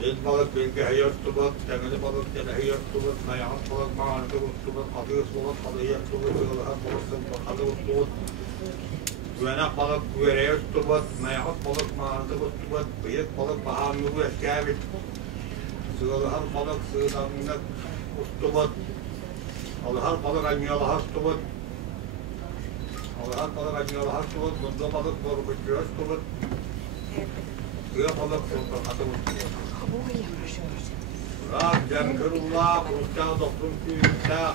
Bir balık bilgi hayırtıbıt, demeli balık dene hayırtıbıt, mayağın balık mağarda utubut, adıyız balık, adıyız balık, yılğın balık, adı utubut, güvenek balık, güvereye utubut, mayağın balık mağarda utubut, büyük balık, bahamlığı eskabit, sığılğın balık, sığdanlık utubut, alğın balık, anyalığa utubut, alğın balık, anyalığa utubut, mutlu balık, korkutuyor utubut, büyük balık, adı utubut. Rab Kırullah, Rusya Doktor Kuyukta,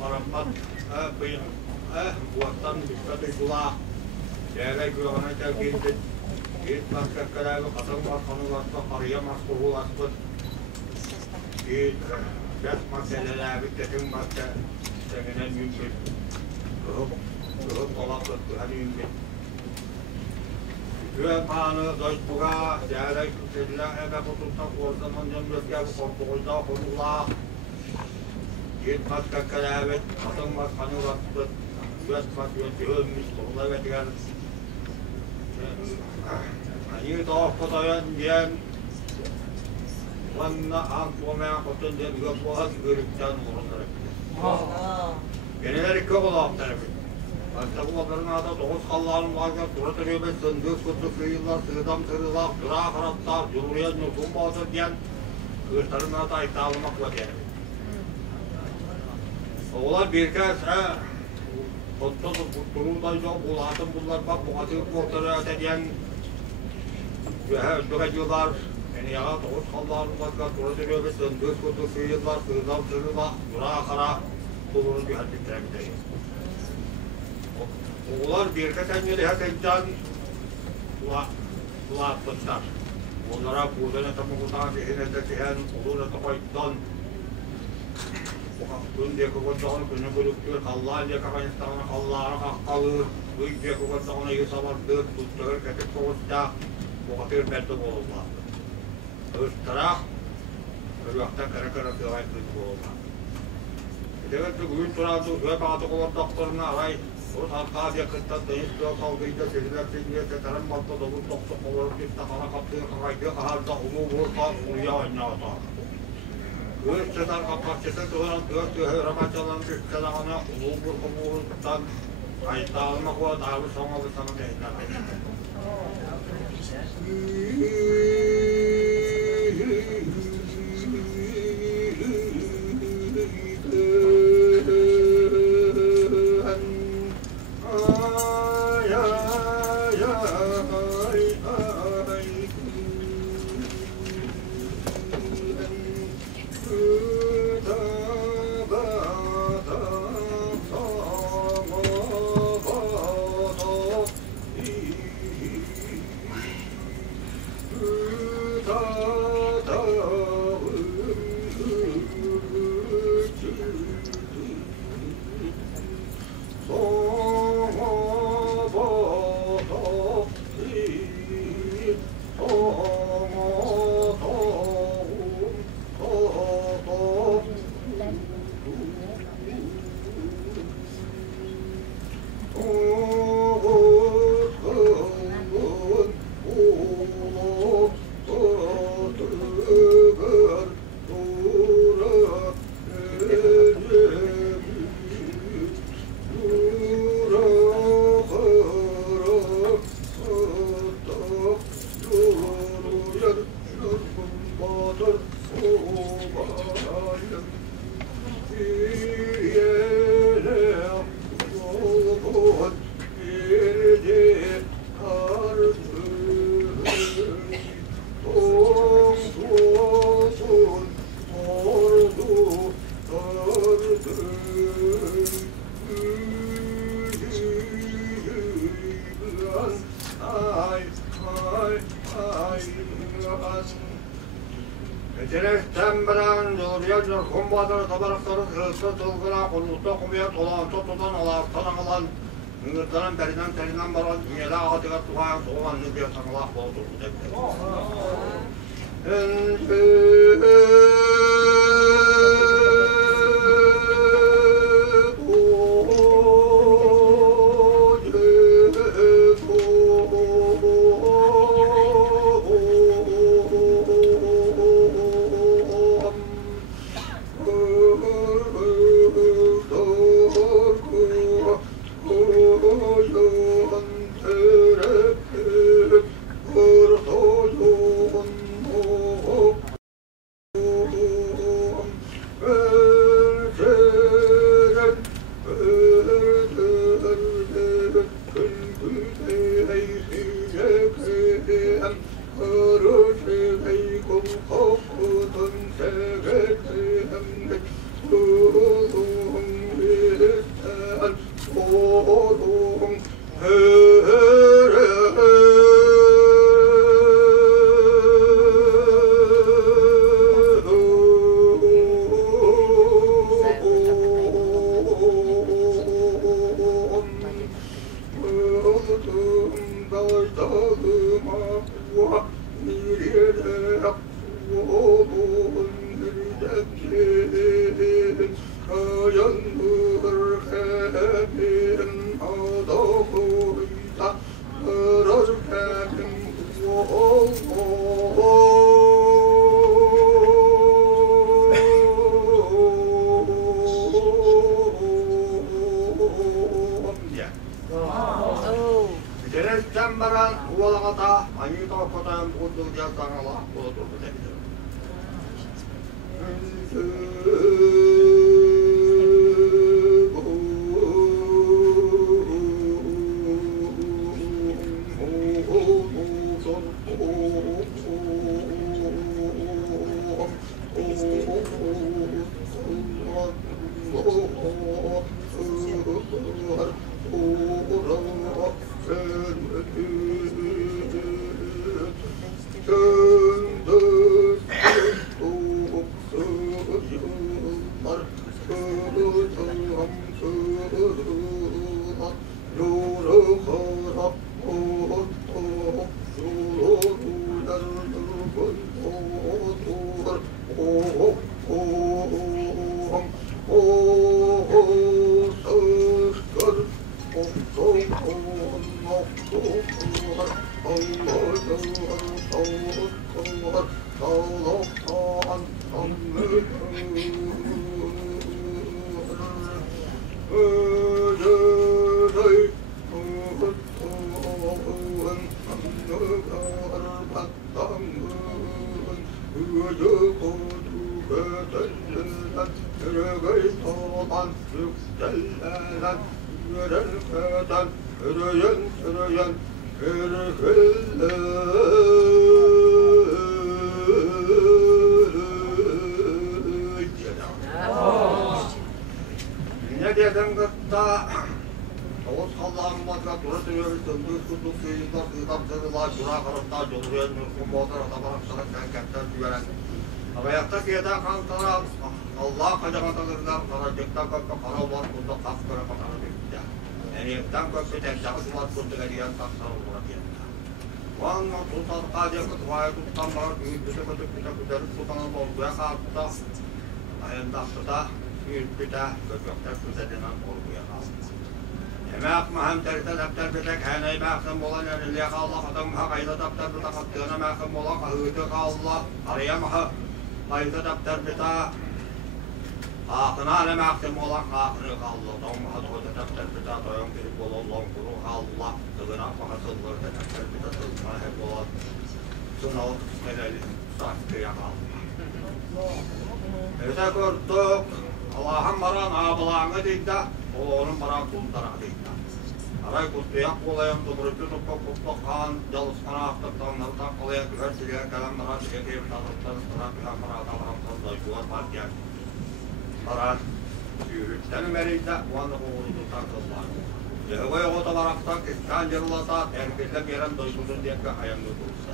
Maramat, Buatan Bismati Gula, Yere Güvana Çakildi, Git Maskakaralı, Katıl Maskanulatma, Arıya Maskuhulatma, Git Bes Maseleler, Bittetin Maske, Seninen Yümkün, Ruhum Olaklık, Hadi Yümkün. Güvenpanı, Doytbuğa, Değerek, Sediler, Ebe Kutu'nda Korzaman, Cemrezgâ, Korkuğuzda, Horullah, Gitmez Kakkalâvet, Atılmaz Kanıratlık, Güvetmez Yöntüğümüz, Kurula ve diğer Hani Doğukta dayan diyen Vanna Antwomaya Kutun diyen Gökboğaz Görükten vurulur. Geneler iki olarak tarafı. Hatta bu adların adı Doğuz Kallar'ın varlığı, Turat Röbet, Sındık, Kutuk, Kıyılar, Sığdam, Sırılak, Dura, Haraptar, Cumhuriyet, Nursun Bağızı diyen Kırtarın adı ayıta almak var yani. Oğlar bir kez, Kurul'dan yok, Ulatın bunlar bak, bu atı korkları öte diyen Dökeciyorlar, yani yağa Doğuz Kallar'ın varlığı, Turat Röbet, Sındık, Kutuk, Kıyılar, Sığdam, Sırılak, Dura, Haraptar, Kulur'un bir halde bir Oğlar bir kesenleri hakikaten kulaklıklar. Onlara buradan tamukutan zihinete zihin olur etakoydan. Gün diye kokocan günü bölüktür. Allah diye Afganistan'a Allah'a kakkalır. Gün diye kokocan'a yusavardır. Tuttuğur ketip kokoca. Bu katır belli olmaz. Östara Örüyaktan kara kara kıyay kıyıp olmaz. Evet, bugün turağında ve bağlı olan doktoruna aray. Orada halka yakıttan deniz kalkıyla sediler sedilerse tarım malta dolu toktuk olarak istihana kaptığı kakaydı ahalda ulu vurka uya oynağıda. Göğüs çetar kapakçısı tuğran göğüs tühü ramaçalan üstelağına ulu vurka vuruktan kayıtta almak var dağlı sonalı sana değinler. Temberan, Yoriyacın, Kumbadır, Tabarakların, Hırsı, Tılgıra, Kullukta, Kumiyat, Olan, Totudan, Alar, Tanakalan, Hıngırtanan beriden terinden baran dünyada ağatığa tuğayan soğuman nübüye sanılah bol durdu demdir. Emek maham terita daftar betek hanay maham bolan eliya Allah adam hak ayda daftar betak atına maham bolan kahıdı Allah araya mah ayda daftar betak akına ne maham bolan kahını Allah adam hak ayda daftar betak toyong kirip bolan long kuru Allah tığına mahasıllar daftar betak tığına hep bolan sınav meleli sakıya Allah. Öte kurduk Allah'ın baran ağabeyini deydi, onun baran kullarını deydi. Aray kutlayan kolayan tumurcu topuk kan, jalıskan aktıktan narıtan kolayan güversiliyen kalan baran çekeyim tanıktan sıra kılan baran davransan dayılar partiyen. Baran yürütten meriydi, o anda oğludu takıllar. Yehuva'ya o tabaraktan iskan yarılasa, terkirle gelen dayılar diye ayağını dursa.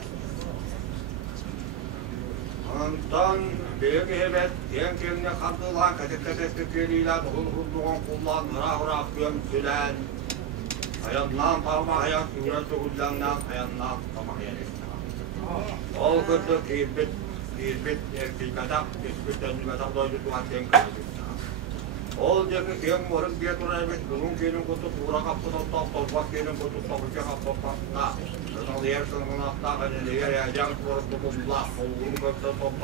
Ondan büyük hevet, en kendine kandılan kaçıkta destekliyle doğru hurluğun kullan, hıra gömsülen, Hayandan tama hayan surası kullandan hayandan tama hayan esna. Ol kırdı kirbit erkilkadak kirbitten nimedak doydu tuhan sen kırdı. Ol jeki kiyang morang biya turabit durung kinung kutuk kurang kapun otak tolpak kinung kutuk toknya kapun pakna. Tentang liar sengenakta kan liar ya jang kurang kutuk lah kurung kerja top.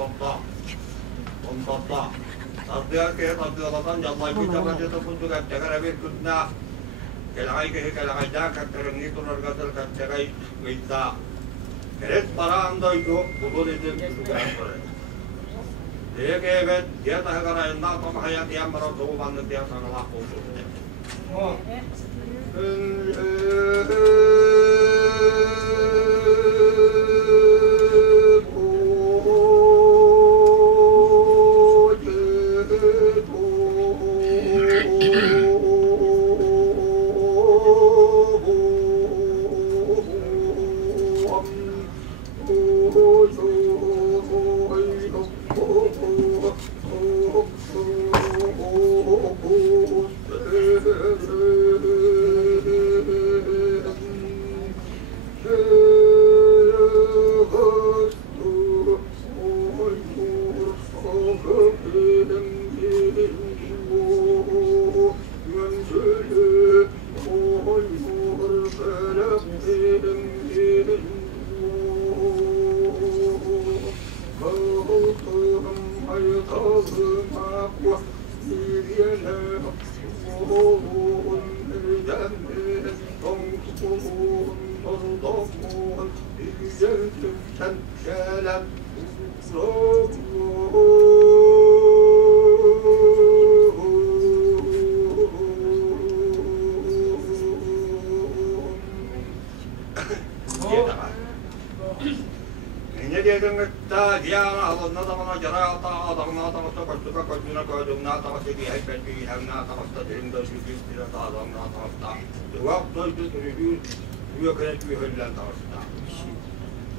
Ontopta. Artinya kaya tabdilatan jallay kita kan jatuh pun juga jaga rabit kutna. Kelangay jaga terengit turargatal jagai kita. Keret paranda itu budol itu juga apa? Dia kaya dia tak kena endah sama hayat dia baru tahu banget dia sangat laku. Oh.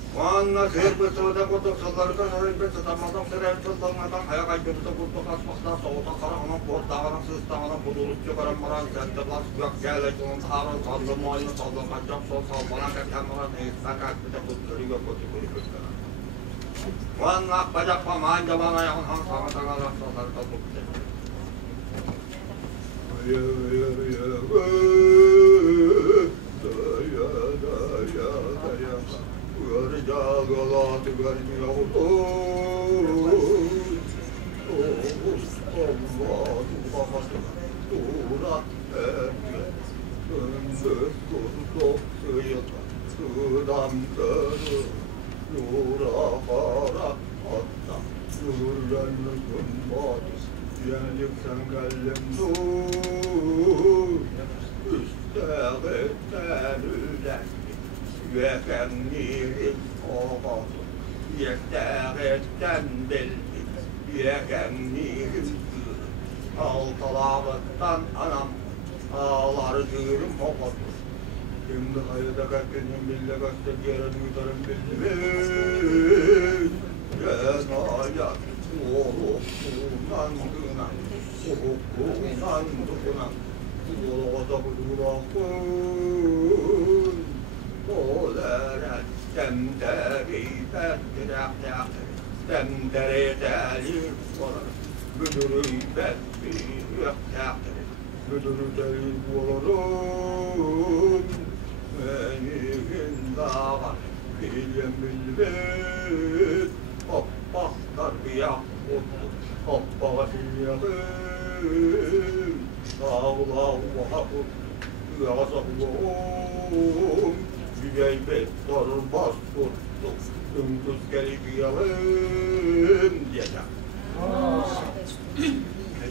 Wanna servis ada kotak sadarkan orang itu matang seret tentang matang hayat itu untuk asmasta soalnya karena orang kota orang sistem orang bodolus juga orang marah dan terlas juga jalan dengan arah saldo main saldo macam soal barang kan orang ini sangat kita dari kota. Wanna banyak pemain zaman yang sangat rasa tertutup. Jagalat garnya Altalağıttan anam ağları duyurum hokadır. Şimdi hayata kalkınım bille kaçta geri duyutarım bildim. Cenayet oğlukundan dınan, oğlukundan dınan, oğluğda budurakın. Oğlara temderi perdirak, temderi delir olur. Müdürü bedbi yaktakır, müdürü delil olurum. Menihin dağa bilyen bilbet, hoppa tarbiya oldu, hoppa filyakın. Allah'u hapur, yazalım, yüceybet torbaz tuttu, dümdüz gelip yalım diyecek.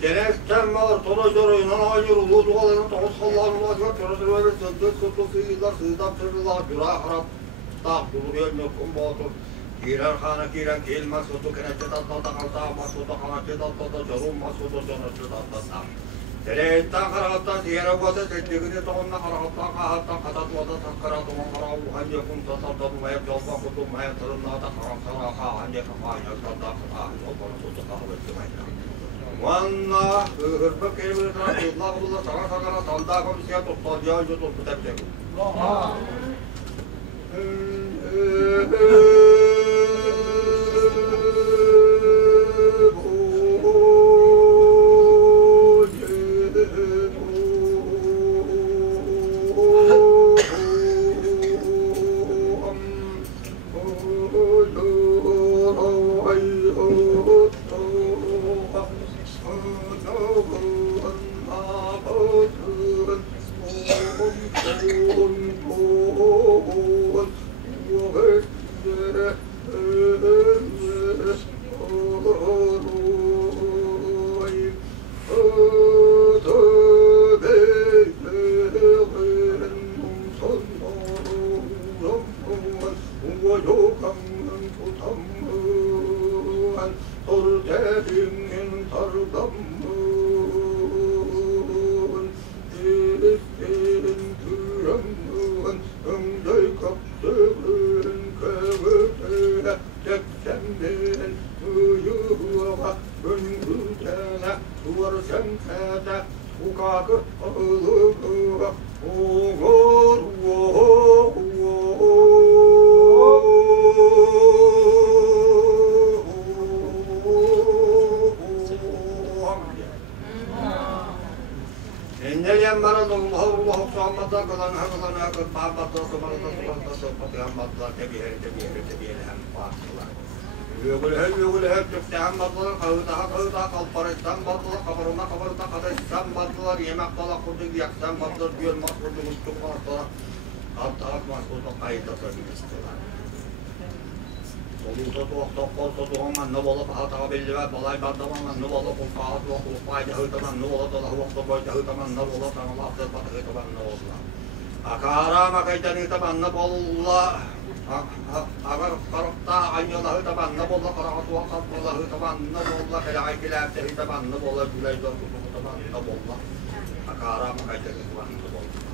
Denekten var, tolajları, nanayır, uluğalarını, tavuskallarını, vaziyat, körüzülmeleri, sözlük, kutluk, sıyırlar, sığdap, sırrılar, güra, harap, tak, dulu gelmiyor, kumbatır. Giren khana, giren kelmez, kutu, kenetçe tatlıda, kalsa, masuda, kanatçe tatlıda, canım, masuda, canatçe tatlıda. Denekten karahattan, siyere batı, seçtiğini toğunla, karahattan, kahattan, katatmada, takkara, toğun, karavu, hangi kum, tasarda, mayap, yolda, kutu, mayap, tırınada, karan, kara, ha, hangi kafa, yasada, kata, yolda, kutu, kahvetli, mayap. Vanna hırpık kelimesine yıllar bulur sana sakara salda komisya toplanıyor yo toplanacak şey. Akara makaitan itu mana bola, agar korupta anjolah itu mana bola korang tua bola itu mana bola kerja kilap itu mana bola julai itu mana bola, akara makaitan itu mana bola.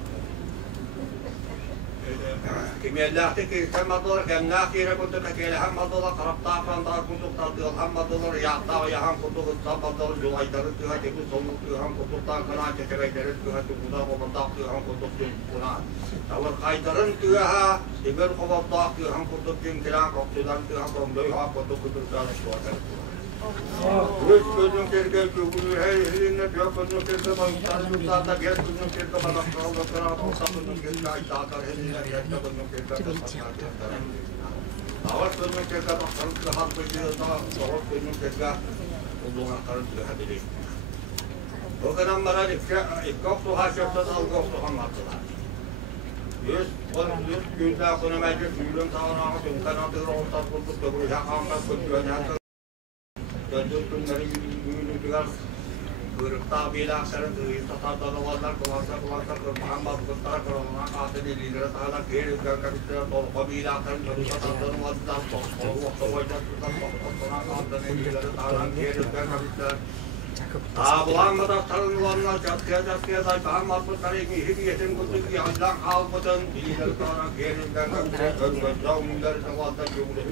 Kimiyah tiki hamador kena kira untuk kekele hamador korupta pandar untuk tatil hamador ya tahu ya ham untuk hamador julai dari Tuhan itu semua Tuhan untuk tak kena cekere dari Tuhan itu sudah membentak Tuhan untuk Tuhan. Tawar kaidaran Tuhan iber membentak Tuhan untuk Tuhan kemudian Tuhan kemudian apa untuk Tuhan suatu. Terus kunjung kerja juga ini dia kunjung kerja bangsa juga tak dia kunjung kerja malam kalau kerana kunjung kerja itu ada ini dia kunjung kerja awal kunjung kerja bangsa hal begitu awal kunjung kerja untuk akan terhadiri. Bukan amaran ikut Tuhan siapa tahu Tuhan masalah. Yes, orang kita kena macam sebelum tahun orang jumkan nanti orang tak untuk berusaha angkat kunjungan. Jadi dari dulu juga bertabila sekarang dari tata tata keluarga Muhammad besar kerana kata di dalam tanah kiri dan kita tolong kabila kan dari tata tata tolong wajah kita tolong kata di dalam tanah kiri dan kita Abang mata terlalu jatuh dari Muhammad besar ini hidup untuk yang hal betul di dalam tanah kiri dan kita jauh dari tanah juga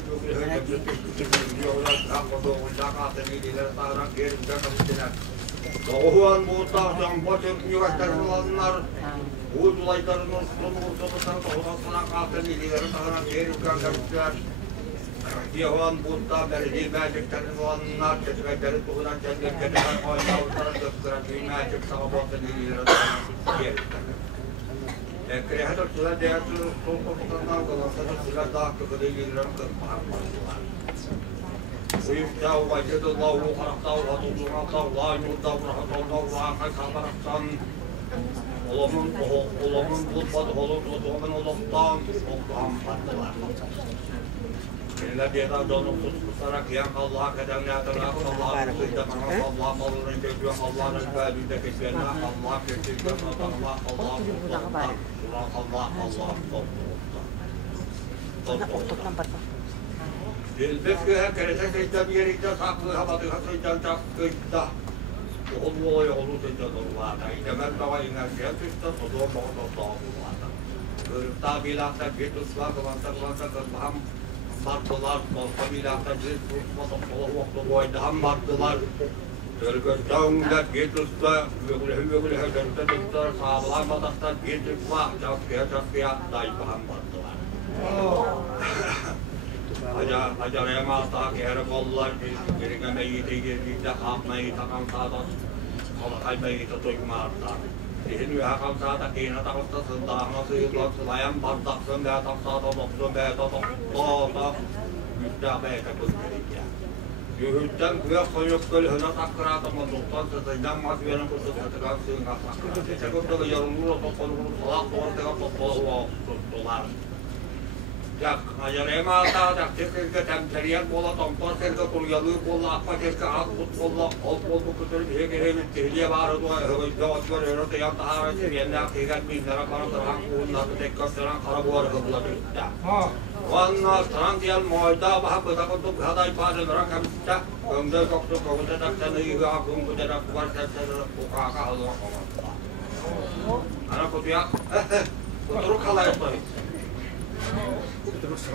Tuhan buta yang bocor nyurah terlanar, udulai terus sebesar Tuhan senangkan ini dari tanah kiri dan kita Tuhan buta dari dimajik terlanar, ketika dari Tuhan jadi kedengaran orang terus dimajik sama bocor ini dari tanah kiri. Kerana sudah dia terus kenal kalau sudah dah kemudian Muhammad. ويفتح وجد الله خلقه وطلعه الله يرضى ورحمه الله وعقل خبرتان ولمن بطل خلق ومن الأبطان وقام فتوى إلا بيتا دون خصوصا كيان الله كدم يعتناه الله رسيد معه الله مولى جبيا الله نجبال دكتنا الله كتبنا الله الله البكرة كانت تجتمع رجال حقها بطيخة رجال تقيدة والله يقولون تجد الله إذا ما البوائن الشيء تستطيع بعض الله تابلا تجد الصلاة وانتظر فهم مرضلار وقبيلا تجد وصفه وقت ويدهم مرضلار Törköstönget gitlusta, hyökylähä törköstönget saavulaan patastaan gitlusta, jaskia, taipahan pattulaan. Ajalemalta kerkolla, kirkä meitikin, niitä meitä kansaata, olkai meitä tuimaata. Siihen yhä kansaata kiinatakosta sen tahno silloin, lajan pantaksen ja taksaata toksun meitä tohtoota, yhtään meitä kuitenkin. Yhtään kyökkön jokkeli hönä takkaraata, mutta tuottaa sen jammas vielä kun tuottaa kaksiin kanssa. Se kun tuli joudun ulotokon salakkoon, teka tottoa huoltulaan. Ja remalta tähtiä tämteriä puolella tompon selkä tuli ja lypulla appakeska akkut puolella olpuolta kun tuli hiekehevitti hiljavaarutua ja joottuvan erote ja taharet riennää kikät pinnara parantaran kuunnalta tekkasteran karavuorolla tyttää. Vanna strantiel moita vähän pötäkontu hätäipaasen rakamista kongel koktu koulutetaksen hyvää kunkutetak kuvarsetsen kukaa kahdella komattaa. Aina kutia, kun turkalla jotain. Terus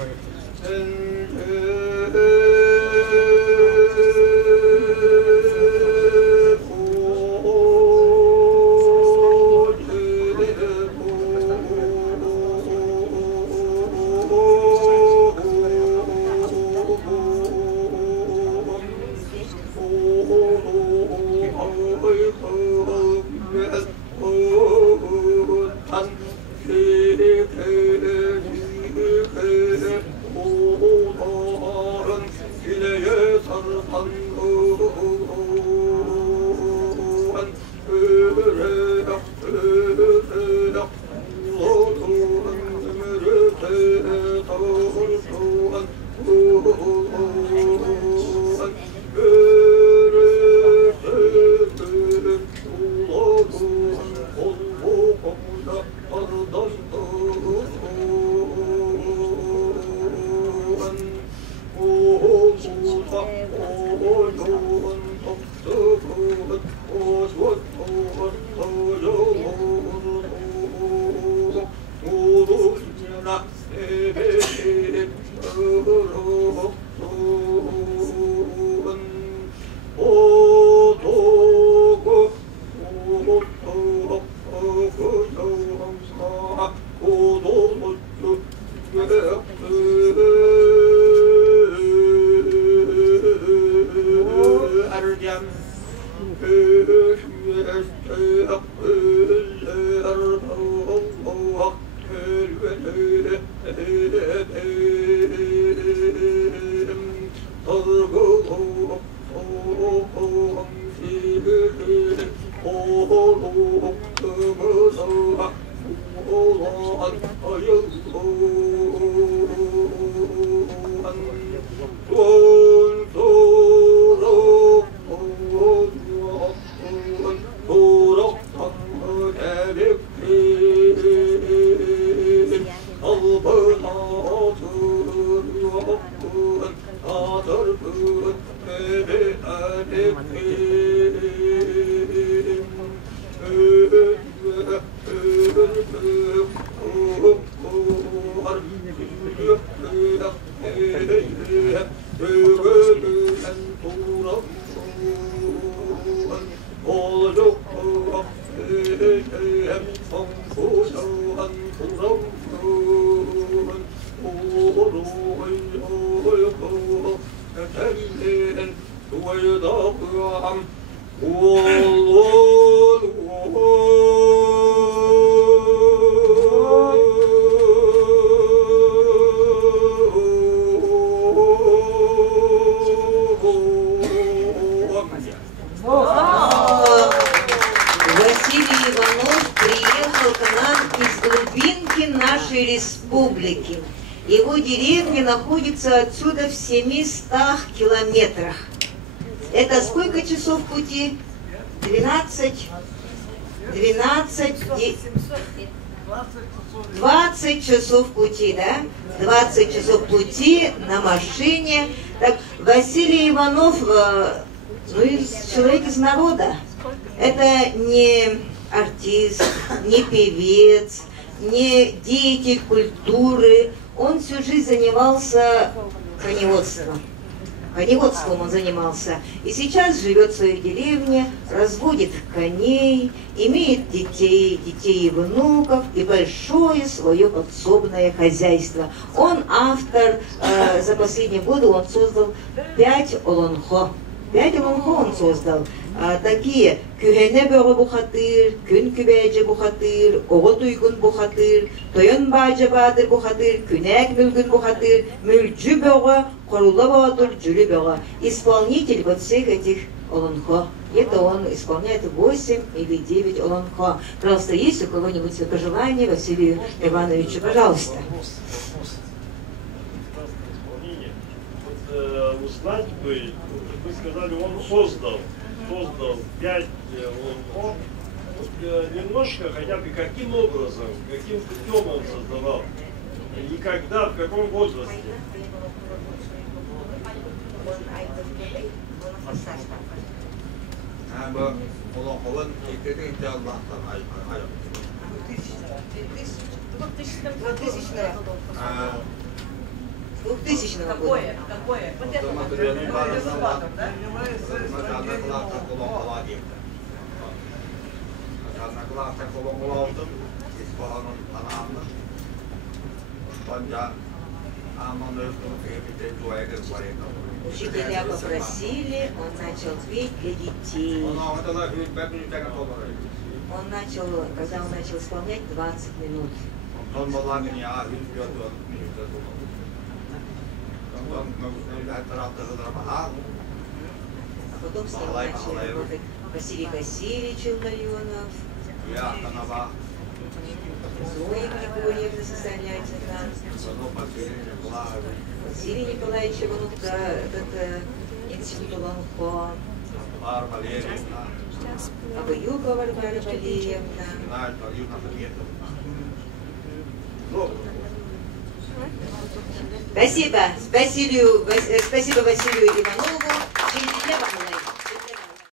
отсюда в 700 километрах. Это сколько часов пути? 20 часов пути, да? 20 часов пути на машине. Так, Василий Иванов, человек из народа. Это не артист, не певец, не деятель культуры. Он всю жизнь занимался коневодством. коневодством он занимался. И сейчас живет в своей деревне, разводит коней, имеет детей, детей и внуков, и большое свое подсобное хозяйство. Он автор, за последние годы он создал 5 олонхо. 5 олонхо он создал. Такие Kühene Böğü Buhatır, Kün Kübeyce Buhatır, Oğut Uygun Buhatır, Toyun Bağcı Badır Buhatır, Künek Mülgün Buhatır, Mülcü Böğü, Korula Bağdır, Cülü Böğü. Исполнитель вот всех этих олонхо. Это он исполняет 8 или 9 олонхо. Пожалуйста, есть у кого-нибудь пожелания Василию Ивановичу? Пожалуйста. Узнать бы, вы сказали, он создал 5 олонхо. Немножко хотя бы каким образом, каким путем он создавал, и когда, в каком возрасте. Олонховын иккеде Аллахтан айып. 2000 года. Какое? Вот это вот, да? Учителя попросили, он начал петь для детей. Он начал, когда он начал исполнять 20 минут. А потом с ним начали работать Василий Васильевич Илларионов, Зоя Григорьевна Сосолятина, Василий Николаевич Иванука, этот институт Олонхо, Абаюка Варвара Валерьевна. Спасибо Василию Иванову.